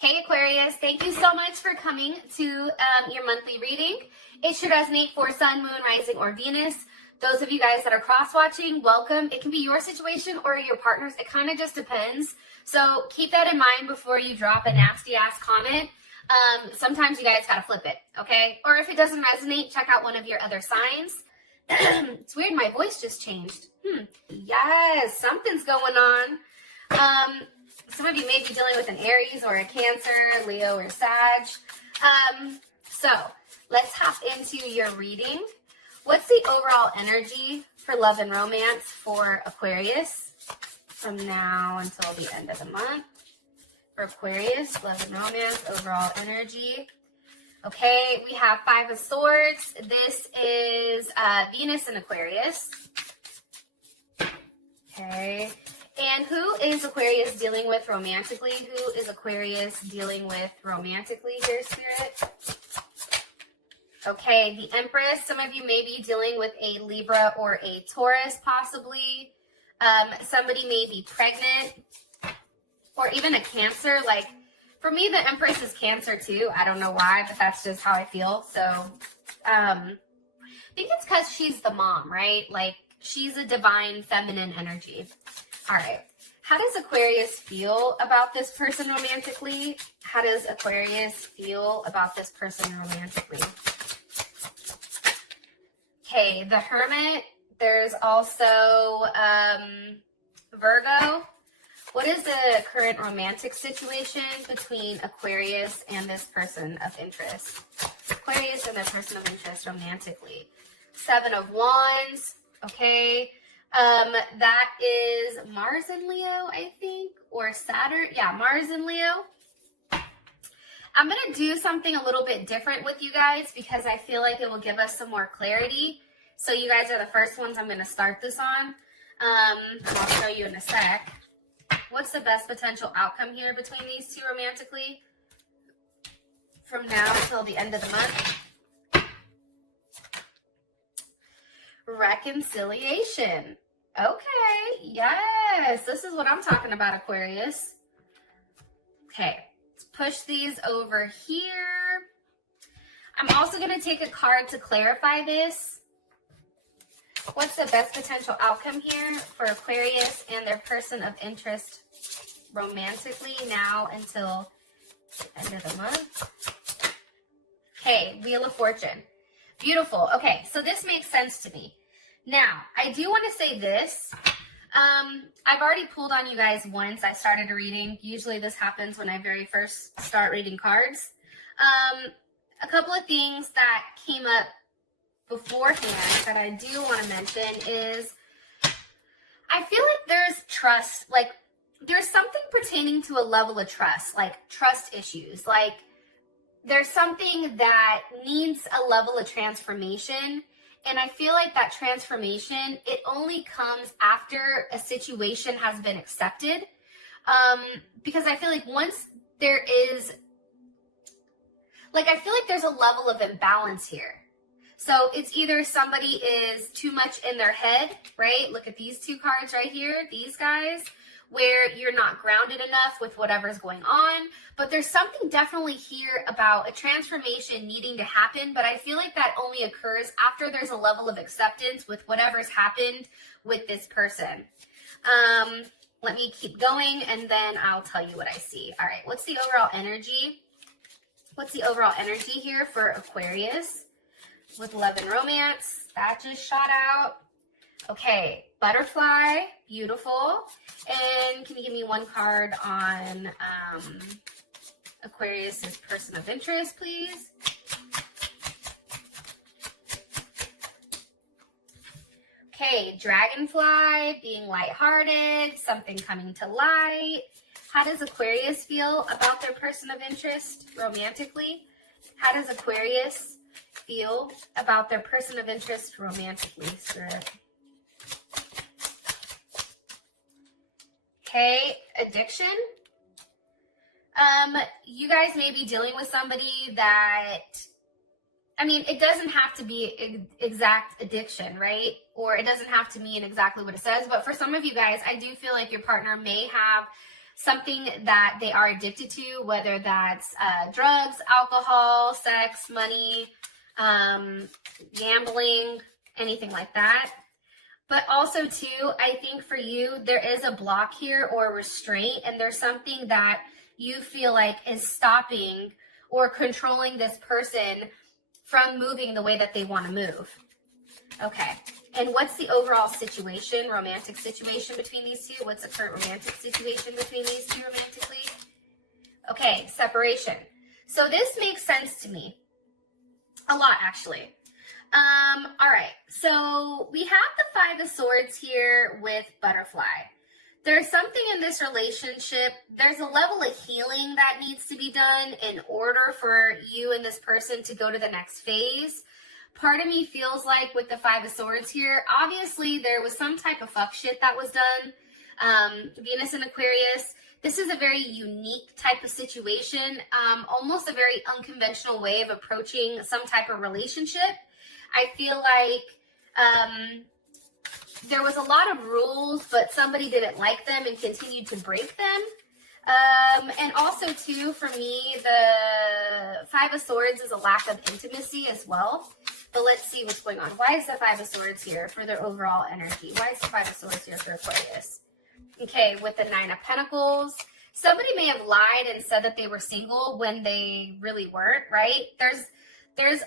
Hey Aquarius, thank you so much for coming to your monthly reading. It should resonate for Sun, Moon, Rising, or Venus. Those of you guys that are cross-watching, welcome. It can be your situation or your partner's. It kind of just depends. So keep that in mind before you drop a nasty-ass comment. Sometimes you guys gotta flip it, okay? Or if it doesn't resonate, check out one of your other signs. It's weird, my voice just changed. Yes, something's going on. Some of you may be dealing with an Aries or a Cancer, Leo, or Sag. So let's hop into your reading. What's the overall energy for love and romance for Aquarius from now until the end of the month? For Aquarius, love and romance, overall energy. Okay, we have Five of Swords. This is Venus in Aquarius. Okay. And who is Aquarius dealing with romantically? Who is Aquarius dealing with romantically here, Spirit? Okay, the Empress. Some of you may be dealing with a Libra or a Taurus, possibly. Somebody may be pregnant. Or even a Cancer. Like, for me, the Empress is Cancer, too. I don't know why, but that's just how I feel. So, I think it's because she's the mom, right? Like, she's a divine feminine energy. All right. How does Aquarius feel about this person romantically? How does Aquarius feel about this person romantically? Okay, the Hermit. There's also Virgo. What is the current romantic situation between Aquarius and this person of interest? Aquarius and the person of interest romantically. Seven of Wands. Okay. That is Mars and Leo, I think, or Saturn. Yeah, Mars and Leo. I'm going to do something a little bit different with you guys because I feel like it will give us some more clarity. So you guys are the first ones I'm going to start this on. I'll show you in a sec. What's the best potential outcome here between these two romantically? From now till the end of the month. Reconciliation. Okay, yes, this is what I'm talking about, Aquarius. Okay, let's push these over here. I'm also going to take a card to clarify this. What's the best potential outcome here for Aquarius and their person of interest romantically now until the end of the month? Okay, Wheel of Fortune. Beautiful. Okay, so this makes sense to me. Now, I do want to say this. I've already pulled on you guys once I started a reading. Usually this happens when I very first start reading cards. A couple of things that came up beforehand that I do want to mention is I feel like there's trust, like there's something pertaining to a level of trust, like trust issues. Like there's something that needs a level of transformation. And I feel like that transformation, it only comes after a situation has been accepted. Because I feel like once there is, like, I feel like there's a level of imbalance here. So it's either somebody is too much in their head, right? Look at these two cards right here, these guys, where you're not grounded enough with whatever's going on. But there's something definitely here about a transformation needing to happen. But I feel like that only occurs after there's a level of acceptance with whatever's happened with this person. Let me keep going and then I'll tell you what I see. All right, what's the overall energy? What's the overall energy here for Aquarius with love and romance? That just shot out. Okay, butterfly, beautiful. And can you give me one card on Aquarius's person of interest, please? Okay, dragonfly, being lighthearted, something coming to light. How does Aquarius feel about their person of interest romantically? How does Aquarius feel about their person of interest romantically, Spirit? Okay, addiction. You guys may be dealing with somebody that, I mean, it doesn't have to be exact addiction, right? Or it doesn't have to mean exactly what it says. But for some of you guys, I do feel like your partner may have something that they are addicted to, whether that's drugs, alcohol, sex, money, gambling, anything like that. But also too, I think for you, there is a block here or restraint, and there's something that you feel like is stopping or controlling this person from moving the way that they want to move. Okay. And what's the overall situation, romantic situation between these two? What's the current romantic situation between these two romantically? Okay, separation. So this makes sense to me. A lot, actually. All right. So we have the Five of Swords here with Butterfly. There's something in this relationship. There's a level of healing that needs to be done in order for you and this person to go to the next phase. Part of me feels like with the Five of Swords here, obviously there was some type of fuck shit that was done. Venus and Aquarius, this is a very unique type of situation, almost a very unconventional way of approaching some type of relationship. I feel like there was a lot of rules, but somebody didn't like them and continued to break them. And also too, for me, the Five of Swords is a lack of intimacy as well. But let's see what's going on. Why is the Five of Swords here for their overall energy? Why is the Five of Swords here for Aquarius? Okay, with the Nine of Pentacles, somebody may have lied and said that they were single when they really weren't, right? There's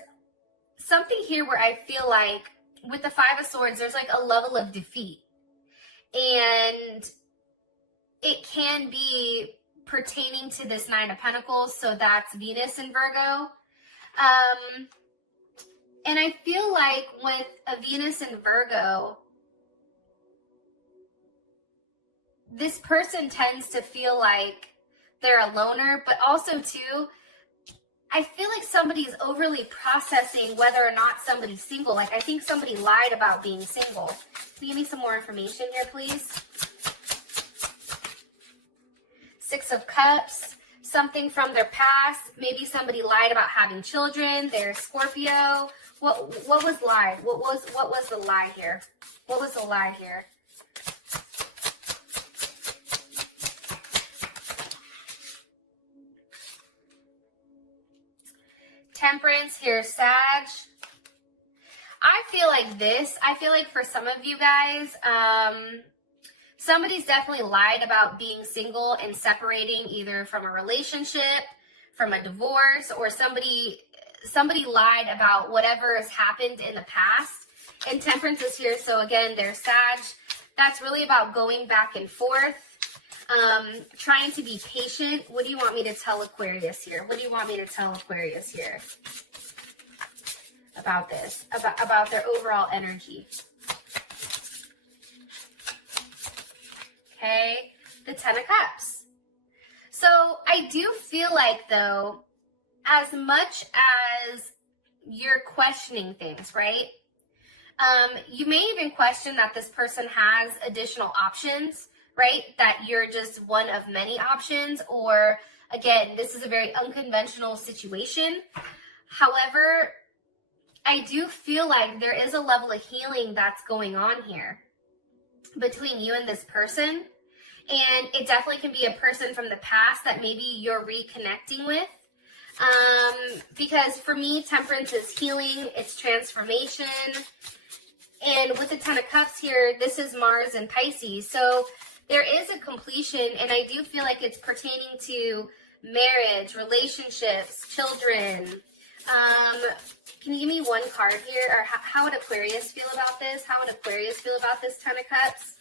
something here where I feel like with the Five of Swords, there's like a level of defeat. And it can be pertaining to this Nine of Pentacles, so that's Venus and Virgo. And I feel like with a Venus and Virgo, this person tends to feel like they're a loner, but also too, I feel like somebody is overly processing whether or not somebody's single. Like I think somebody lied about being single. Can you give me some more information here, please? Six of Cups, something from their past. Maybe somebody lied about having children. They're Scorpio. What was lied? What was the lie here? What was the lie here? Temperance here, Sag. I feel like this. I feel like for some of you guys, somebody's definitely lied about being single and separating either from a relationship, from a divorce, or somebody lied about whatever has happened in the past. And Temperance is here, so again, there's Sag. That's really about going back and forth, trying to be patient. What do you want me to tell Aquarius here? What do you want me to tell Aquarius here about this, about their overall energy? Okay, the Ten of Cups. So I do feel like, though, as much as you're questioning things, right? You may even question that this person has additional options, right? That you're just one of many options, or again, this is a very unconventional situation. However, I do feel like there is a level of healing that's going on here between you and this person. And it definitely can be a person from the past that maybe you're reconnecting with. Because for me, Temperance is healing, it's transformation. And with the Ten of Cups here, this is Mars and Pisces. So there is a completion, and I do feel like it's pertaining to marriage, relationships, children. Can you give me one card here? Or how would Aquarius feel about this? How would Aquarius feel about this Ten of Cups?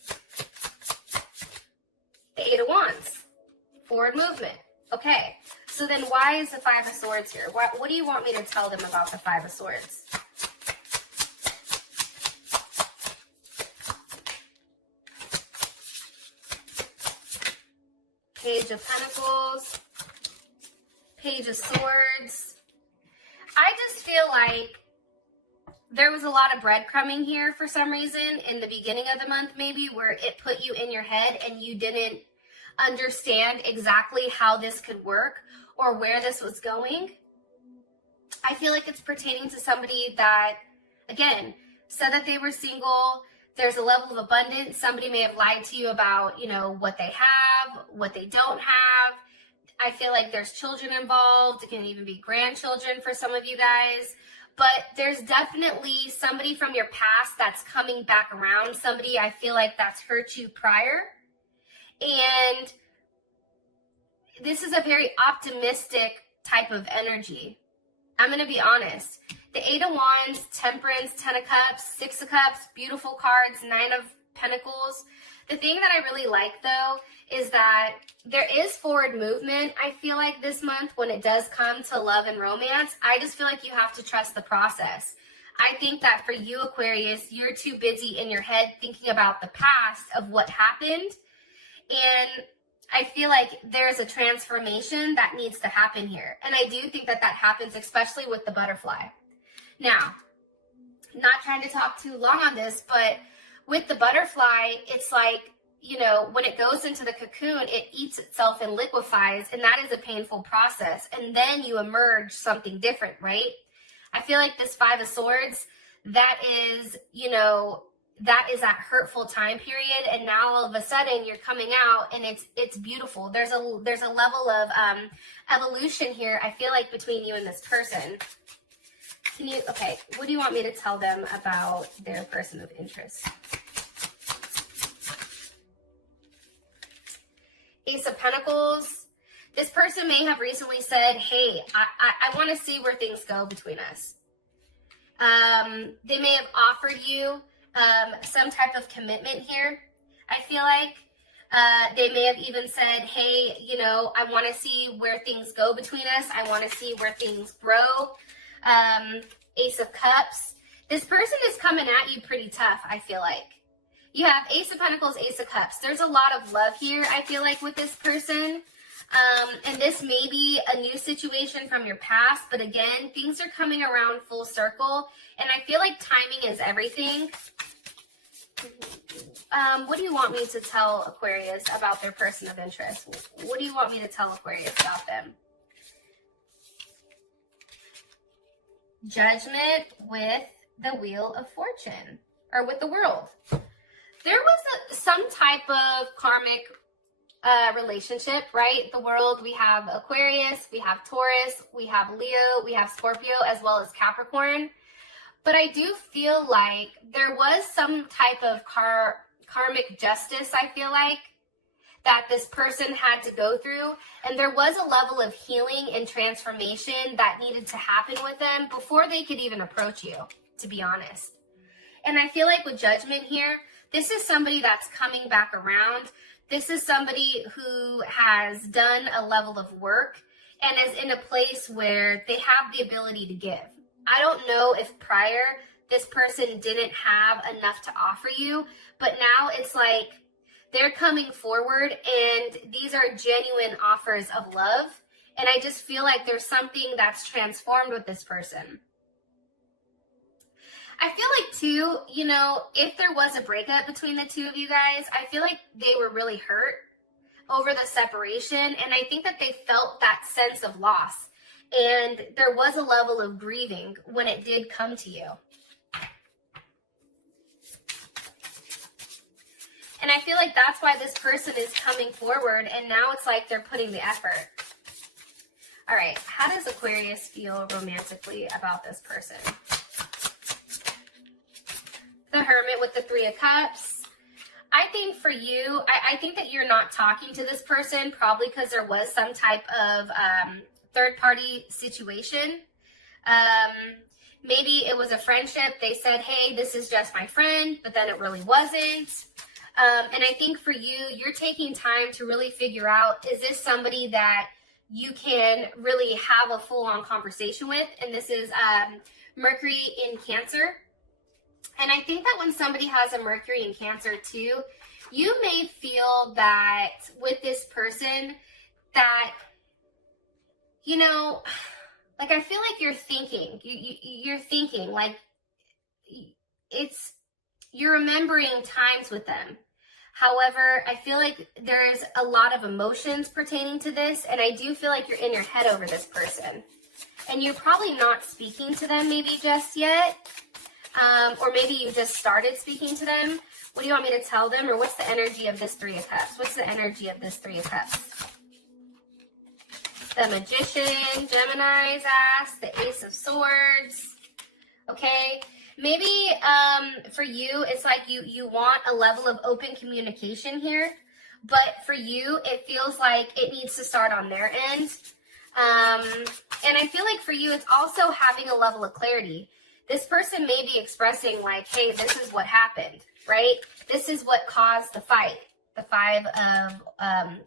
The Eight of Wands. Forward movement. Okay. So then why is the Five of Swords here? What do you want me to tell them about the Five of Swords? Page of Pentacles. Page of Swords. I just feel like there was a lot of breadcrumbing here for some reason in the beginning of the month, maybe, where it put you in your head and you didn't understand exactly how this could work or where this was going. I feel like it's pertaining to somebody that, again, said that they were single. There's a level of abundance. Somebody may have lied to you about, you know, what they have, what they don't have. I feel like there's children involved. It can even be grandchildren for some of you guys. But there's definitely somebody from your past that's coming back around. Somebody I feel like that's hurt you prior. And this is a very optimistic type of energy. I'm going to be honest. The 8 of Wands, Temperance, 10 of Cups, 6 of Cups, beautiful cards, 9 of Pentacles. The thing that I really like, though, is that there is forward movement, I feel like, this month when it does come to love and romance. I just feel like you have to trust the process. I think that for you, Aquarius, you're too busy in your head thinking about the past of what happened. And I feel like there's a transformation that needs to happen here. And I do think that that happens, especially with the butterfly. Now, not trying to talk too long on this, but with the butterfly, it's like, you know, when it goes into the cocoon, it eats itself and liquefies, and that is a painful process. And then you emerge something different, right? I feel like this 5 of Swords, that is, you know, that is that hurtful time period, and now all of a sudden you're coming out and it's beautiful. There's a level of evolution here, I feel like, between you and this person. Okay, what do you want me to tell them about their person of interest? Ace of Pentacles. This person may have recently said, hey, I want to see where things go between us. They may have offered you some type of commitment here, I feel like. They may have even said, hey, you know, I want to see where things go between us. I want to see where things grow. Ace of Cups. This person is coming at you pretty tough, I feel like. You have Ace of Pentacles, Ace of Cups. There's a lot of love here, I feel like, with this person. And this may be a new situation from your past, but again, things are coming around full circle. And I feel like timing is everything. What do you want me to tell Aquarius about their person of interest? What do you want me to tell Aquarius about them? Judgment with the Wheel of Fortune, or with the World. There was some type of karmic relationship, right? The World, we have Aquarius, we have Taurus, we have Leo, we have Scorpio, as well as Capricorn. But I do feel like there was some type of karmic justice, I feel like, that this person had to go through. And there was a level of healing and transformation that needed to happen with them before they could even approach you, to be honest. And I feel like with Judgment here, this is somebody that's coming back around. This is somebody who has done a level of work and is in a place where they have the ability to give. I don't know if prior this person didn't have enough to offer you, but now it's like they're coming forward and these are genuine offers of love. And I just feel like there's something that's transformed with this person. I feel like too, you know, if there was a breakup between the two of you guys, I feel like they were really hurt over the separation. And I think that they felt that sense of loss. And there was a level of grieving when it did come to you. And I feel like that's why this person is coming forward, and now it's like they're putting the effort. All right, how does Aquarius feel romantically about this person? The Hermit with the 3 of Cups. I think for you, I think that you're not talking to this person probably because there was some type of third-party situation. Maybe it was a friendship. They said, hey, this is just my friend, but then it really wasn't. And I think for you, you're taking time to really figure out, is this somebody that you can really have a full-on conversation with? And this is Mercury in Cancer. And I think that when somebody has a Mercury in Cancer too, you may feel that with this person that, you know, like I feel like you're thinking, you're thinking like you're remembering times with them. However, I feel like there's a lot of emotions pertaining to this, and I do feel like you're in your head over this person. And you're probably not speaking to them maybe just yet, or maybe you just started speaking to them. What do you want me to tell them? Or what's the energy of this Three of Cups? What's the energy of this Three of Cups? The Magician, Gemini's ass, the Ace of Swords. Okay, maybe for you, it's like you want a level of open communication here, but for you, it feels like it needs to start on their end. And I feel like for you, it's also having a level of clarity. This person may be expressing like, hey, this is what happened, right? This is what caused the fight. The Five of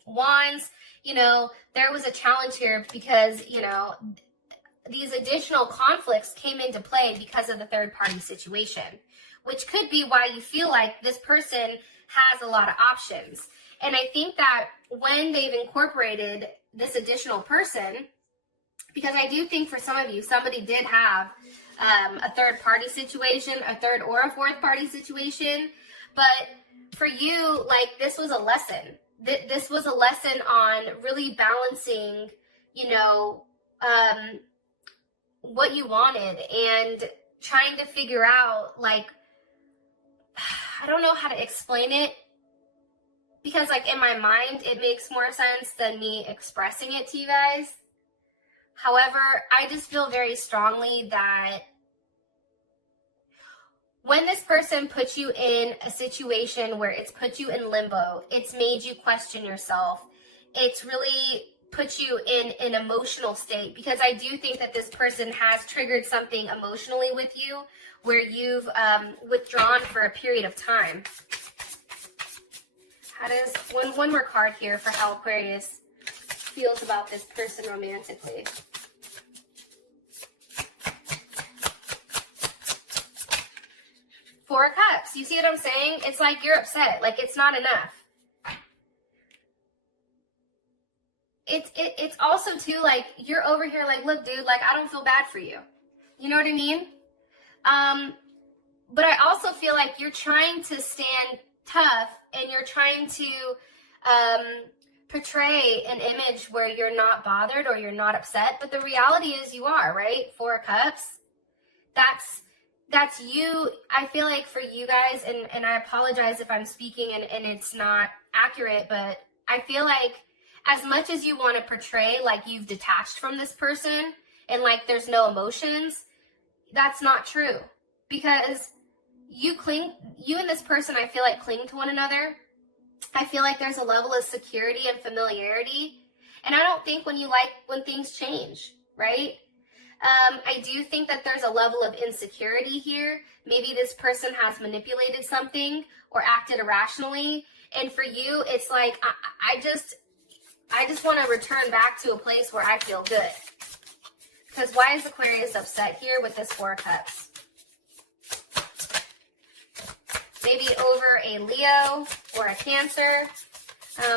Wands, you know, there was a challenge here because, you know, these additional conflicts came into play because of the third party situation, which could be why you feel like this person has a lot of options. And I think that when they've incorporated this additional person, because I do think for some of you, somebody did have a third party situation, a third or a fourth party situation, but for you, like, this was a lesson. This was a lesson on really balancing, you know, what you wanted and trying to figure out, like, I don't know how to explain it because, like, in my mind, it makes more sense than me expressing it to you guys. However, I just feel very strongly that when this person puts you in a situation where it's put you in limbo, it's made you question yourself, it's really put you in an emotional state, because I do think that this person has triggered something emotionally with you where you've withdrawn for a period of time. How does one more card here for how Aquarius feels about this person romantically? Four of Cups. You see what I'm saying? It's like you're upset. Like, it's not enough. It's also, too, like, you're over here like, look, dude, like, I don't feel bad for you. You know what I mean? But I also feel like you're trying to stand tough and you're trying to portray an image where you're not bothered or you're not upset. But the reality is you are, right? Four of Cups. That's you. I feel like for you guys, and I apologize if I'm speaking and it's not accurate, but I feel like as much as you want to portray like you've detached from this person and like there's no emotions, that's not true. Because you and this person, I feel like, cling to one another. I feel like there's a level of security and familiarity. And I don't think when things change, right? I do think that there's a level of insecurity here. Maybe this person has manipulated something or acted irrationally. And for you, it's like, I just want to return back to a place where I feel good. Because why is Aquarius upset here with this Four of Cups? Maybe over a Leo or a Cancer.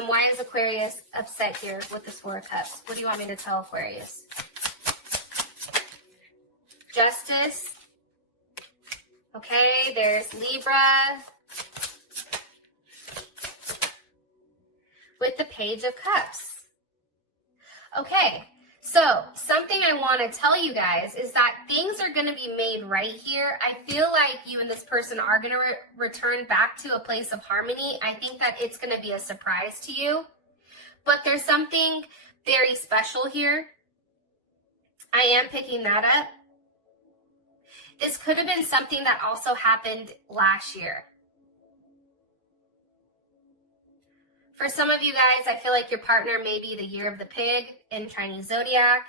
Why is Aquarius upset here with this Four of Cups? What do you want me to tell Aquarius? Justice. Okay, there's Libra. With the Page of Cups. Okay, so something I want to tell you guys is that things are going to be made right here. I feel like you and this person are going to return back to a place of harmony. I think that it's going to be a surprise to you. But there's something very special here. I am picking that up. This could have been something that also happened last year. For some of you guys, I feel like your partner may be the year of the pig in Chinese zodiac.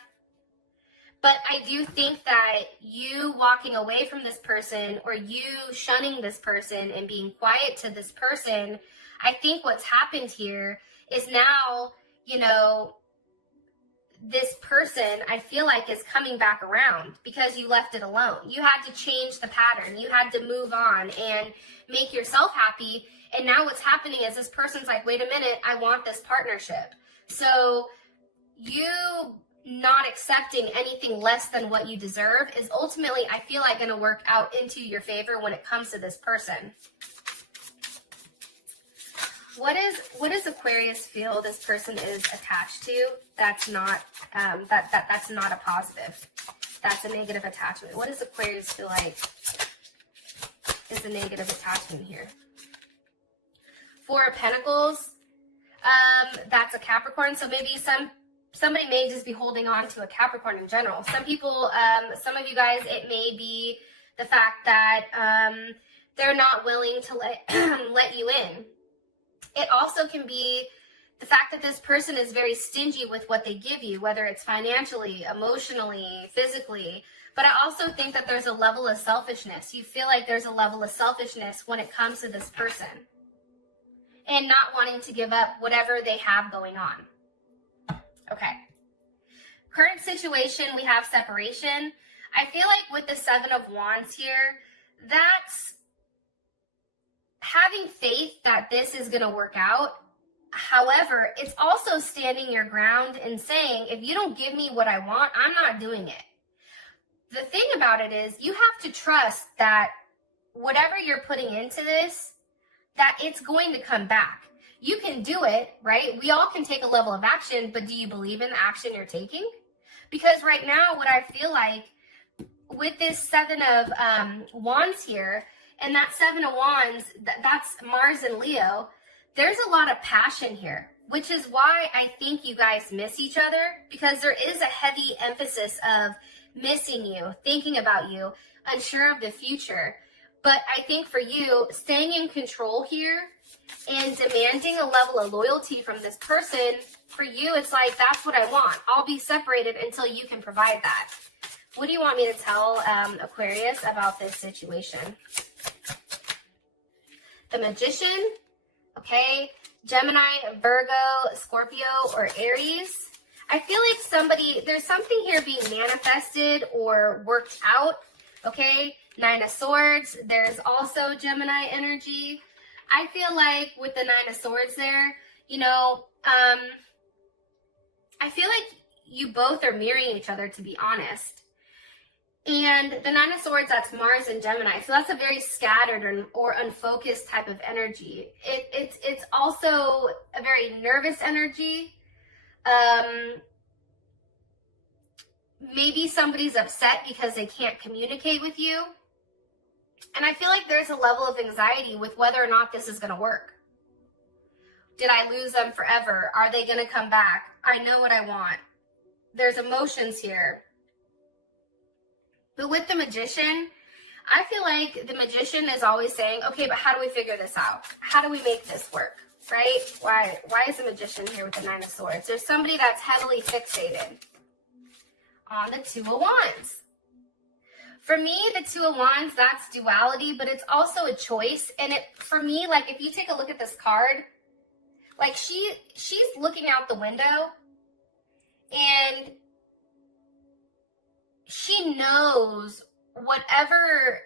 But I do think that you walking away from this person or you shunning this person and being quiet to this person, I think what's happened here is now, you know, this person, I feel like, is coming back around because you left it alone. You had to change the pattern. You had to move on and make yourself happy. And now what's happening is this person's like, wait a minute, I want this partnership. So you not accepting anything less than what you deserve is ultimately, I feel like, going to work out into your favor when it comes to this person. What does Aquarius feel this person is attached to? That's not that's not a positive. That's a negative attachment. What does Aquarius feel like is the negative attachment here? Four of Pentacles, that's a Capricorn. So maybe somebody may just be holding on to a Capricorn in general. Some people, some of you guys, it may be the fact that they're not willing to let you in. It also can be the fact that this person is very stingy with what they give you, whether it's financially, emotionally, physically. But I also think that there's a level of selfishness. You feel like there's a level of selfishness when it comes to this person and not wanting to give up whatever they have going on. Okay. Current situation, we have separation. I feel like with the Seven of Wands here, that's having faith that this is going to work out. However, it's also standing your ground and saying, if you don't give me what I want, I'm not doing it. The thing about it is you have to trust that whatever you're putting into this, that it's going to come back. You can do it, right? We all can take a level of action, but do you believe in the action you're taking? Because right now, what I feel like with this Seven of Wands here, and that Seven of Wands, that's Mars and Leo, there's a lot of passion here, which is why I think you guys miss each other, because there is a heavy emphasis of missing you, thinking about you, unsure of the future. But I think for you, staying in control here and demanding a level of loyalty from this person, for you, it's like, that's what I want. I'll be separated until you can provide that. What do you want me to tell Aquarius about this situation? The Magician, okay, Gemini, Virgo, Scorpio, or Aries. I feel like there's something here being manifested or worked out, okay? Nine of Swords, there's also Gemini energy. I feel like with the Nine of Swords there, you know, I feel like you both are mirroring each other, to be honest. And the Nine of Swords, that's Mars and Gemini. So that's a very scattered or unfocused type of energy. It's also a very nervous energy. Maybe somebody's upset because they can't communicate with you. And I feel like there's a level of anxiety with whether or not this is going to work. Did I lose them forever? Are they going to come back? I know what I want. There's emotions here. But with the Magician, I feel like the Magician is always saying, okay, but how do we figure this out? How do we make this work, right? Why is the Magician here with the Nine of Swords? There's somebody that's heavily fixated on the Two of Wands. For me, the Two of Wands, that's duality, but it's also a choice. And for me, like, if you take a look at this card, like she's looking out the window and she knows whatever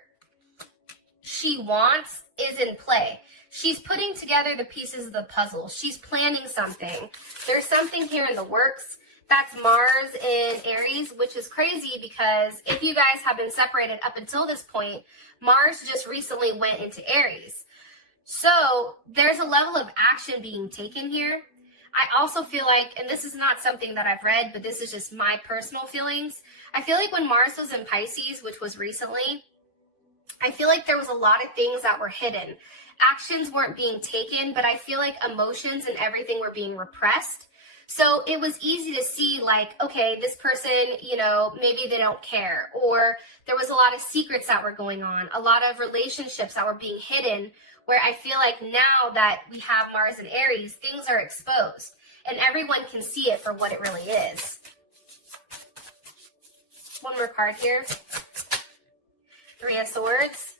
she wants is in play. She's putting together the pieces of the puzzle. She's planning something. There's something here in the works. That's Mars in Aries, which is crazy because if you guys have been separated up until this point, Mars just recently went into Aries. So there's a level of action being taken here. I also feel like, and this is not something that I've read, but this is just my personal feelings. I feel like when Mars was in Pisces, which was recently, I feel like there was a lot of things that were hidden. Actions weren't being taken, but I feel like emotions and everything were being repressed. So it was easy to see like, okay, this person, you know, maybe they don't care. Or there was a lot of secrets that were going on, a lot of relationships that were being hidden, where I feel like now that we have Mars and Aries, things are exposed and everyone can see it for what it really is. One more card here. Three of Swords.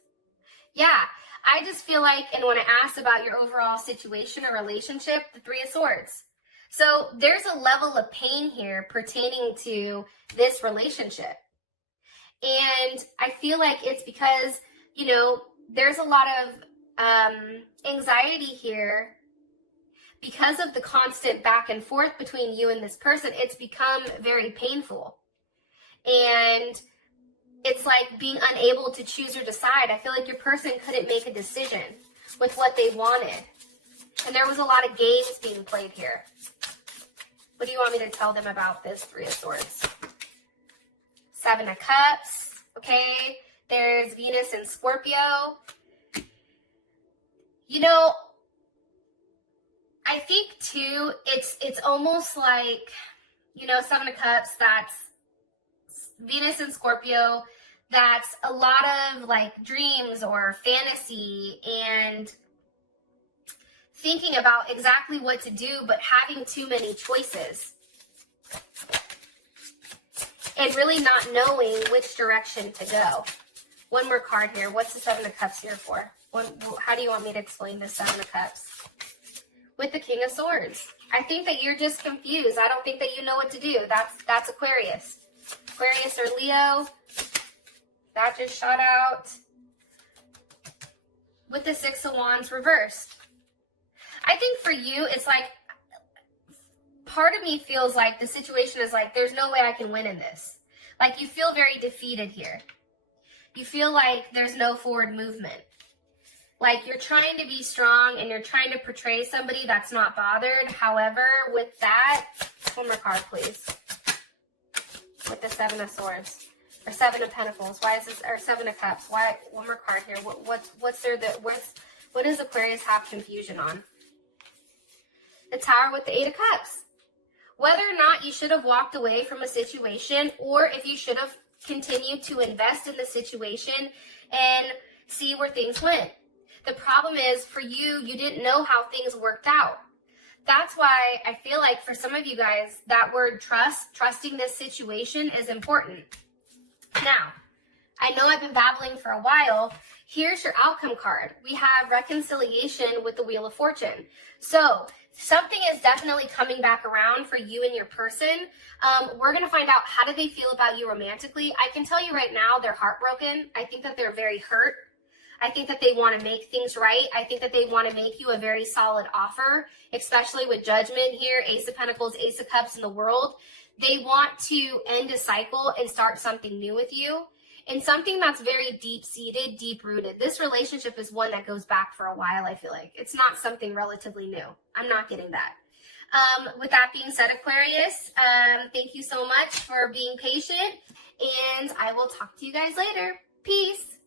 Yeah, I just feel like, and when I asked about your overall situation or relationship, the Three of Swords. So there's a level of pain here pertaining to this relationship. And I feel like it's because, you know, there's a lot of anxiety here because of the constant back and forth between you and this person. It's become very painful. And it's like being unable to choose or decide. I feel like your person couldn't make a decision with what they wanted. And there was a lot of games being played here. What do you want me to tell them about this Three of Swords? Seven of Cups. Okay. There's Venus and Scorpio. You know, I think too, it's almost like, you know, Seven of Cups, that's Venus and Scorpio, that's a lot of like dreams or fantasy and thinking about exactly what to do, but having too many choices. And really not knowing which direction to go. One more card here. What's the Seven of Cups here for? How do you want me to explain this Seven of Cups? With the King of Swords. I think that you're just confused. I don't think that you know what to do. That's Aquarius. Aquarius or Leo. That just shot out. With the Six of Wands reversed. I think for you, it's like, part of me feels like the situation is like, there's no way I can win in this. Like, you feel very defeated here. You feel like there's no forward movement. Like, you're trying to be strong and you're trying to portray somebody that's not bothered. However, with that, one more card, please. With the Seven of Swords. Or Seven of Pentacles. Why is this, or Seven of Cups? Why, one more card here. What does Aquarius have confusion on? The Tower with the Eight of Cups. Whether or not you should have walked away from a situation, or if you should have continued to invest in the situation and see where things went. The problem is, for you, you didn't know how things worked out. That's why I feel like for some of you guys, that word trusting this situation is important. Now, I know I've been babbling for a while. Here's your outcome card. We have reconciliation with the Wheel of Fortune. So something is definitely coming back around for you and your person. We're going to find out, how do they feel about you romantically. I can tell you right now, they're heartbroken. I think that they're very hurt. I think that they want to make things right. I think that they want to make you a very solid offer, especially with Judgment here, Ace of Pentacles, Ace of Cups in the World. They want to end a cycle and start something new with you, and something that's very deep-seated, deep-rooted. This relationship is one that goes back for a while, I feel like. It's not something relatively new. I'm not getting that. With that being said, Aquarius, thank you so much for being patient, and I will talk to you guys later. Peace.